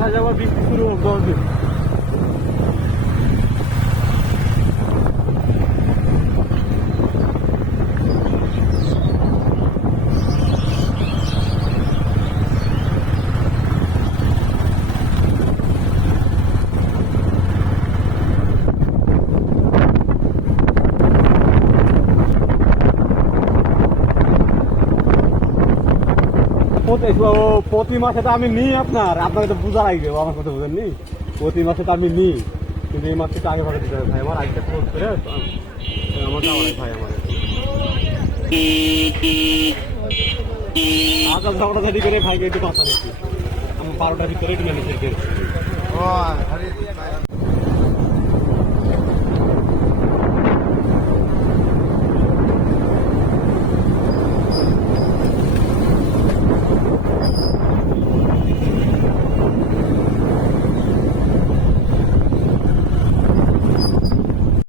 কোথায় যাবো বৃষ্টি শুরু 10 দিন। প্রতি মাসে তো আমি নিই আপনাকে তো বোঝা লাগবে, আমার কথা বুঝেননি। প্রতি মাসে তো আমি নিই, কিন্তু এই মাসে তো আগে ভাগে দিতে হবে ভাই। আমার আজকে ক্লোজ করে আমার যাওয়া নাই ভাই। আমার আজ ঝগড়া ঝাড়ি করে ভাইকে একটু বাঁচা দিচ্ছি। আমার 12টার ভিতরে একটু ম্যানেজ করে